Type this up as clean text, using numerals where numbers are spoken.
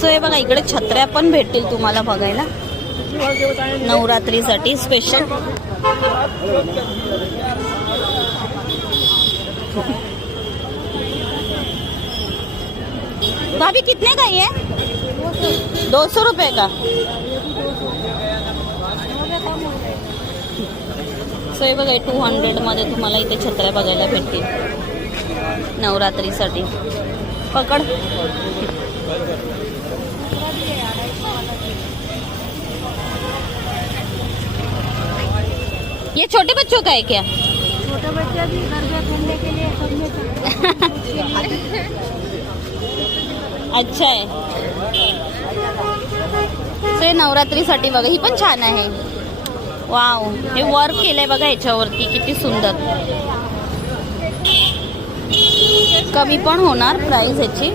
So हे बघा इकडे छत्र्या पण भेटतील तुम्हाला बघायला नवरात्रीसाठी स्पेशल. भाभी कितने का ये 200 रुपये का. सो हे बघा 200 मध्ये तुम्हाला इथे छत्र्या बघायला भेटतील नवरात्रीसाठी. पकड. ये छोटे बच्चों का है क्या? छोटे बच्चे भी घर में घूमने के लिए सब में अच्छा आहे. ते नवरात्रीसाठी बघा ही पण छान आहे. वाव हे वर्क केलंय बघा याच्यावरती किती सुंदर. कमी पण होणार प्राइस याची.